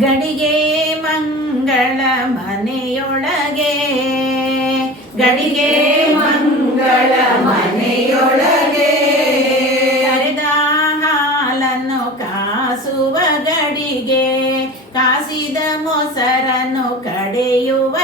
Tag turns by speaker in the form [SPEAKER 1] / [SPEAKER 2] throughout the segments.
[SPEAKER 1] ಗಡಿಗೆ ಮಂಗಳ ಮನೆಯೊಳಗೆ. ಗಡಿಗೆ
[SPEAKER 2] ಮಂಗಳ ಮನೆಯೊಳಗೆ.
[SPEAKER 1] ಕರೆದ ಹಾಲನ್ನು ಕಾಸುವ ಗಡಿಗೆ. ಕಾಸಿದ ಮೊಸರನ್ನು ಕಡೆಯುವ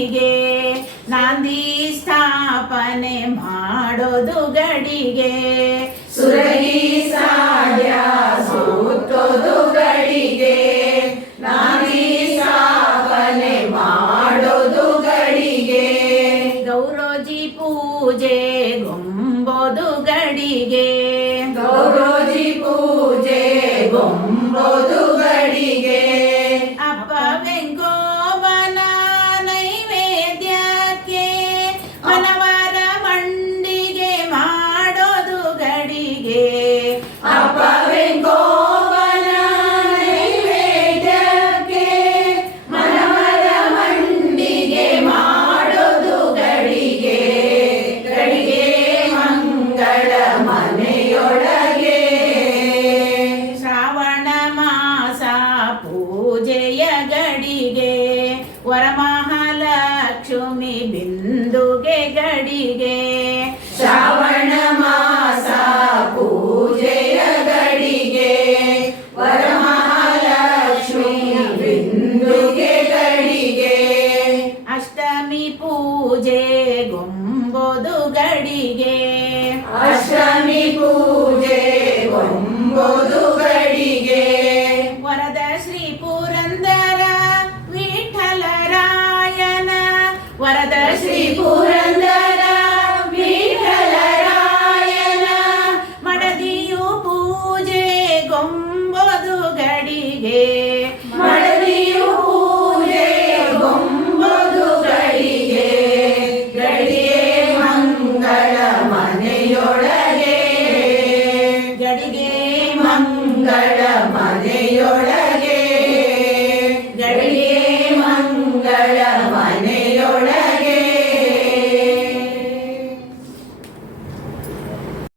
[SPEAKER 1] ಗಡಿಗೆ ನಾಂದಿ ಸ್ಥಾಪನೆ ಮಾಡೋದು ಗಡಿಗೆ.
[SPEAKER 2] ಸುರಗಿ ಸಾಡ್ಯ ಸೂತೋದು ಗಡಿಗೆ. ನಾದಿ ಸ್ಥಾಪನೆ ಮಾಡೋದು ಗಡಿಗೆ.
[SPEAKER 1] ಗೌರೋಜಿ ಪೂಜೆ ಗೊಂಬೋದು ಗಡಿಗೆ.
[SPEAKER 2] ಗೌರೋಜಿ ಪೂಜೆ ಗೊಂಬೋದು
[SPEAKER 1] ಬಿಂದುಗೆ ಗಡಿಗೆ
[SPEAKER 2] ಶ್ರಾವಣ ಮಾಸ ಪೂಜೆಯ ಗಡಿಗೆ ವರಮಹಾಲಕ್ಷ್ಮಿ ಬಿಂದುಗೆ ಗಡಿಗೆ
[SPEAKER 1] ಅಷ್ಟಮಿ ಪೂಜೆ ಗೊಂಬುದು ಗಡಿಗೆ
[SPEAKER 2] ಅಷ್ಟಮಿ ಪೂಜೆ ಒಂಬದು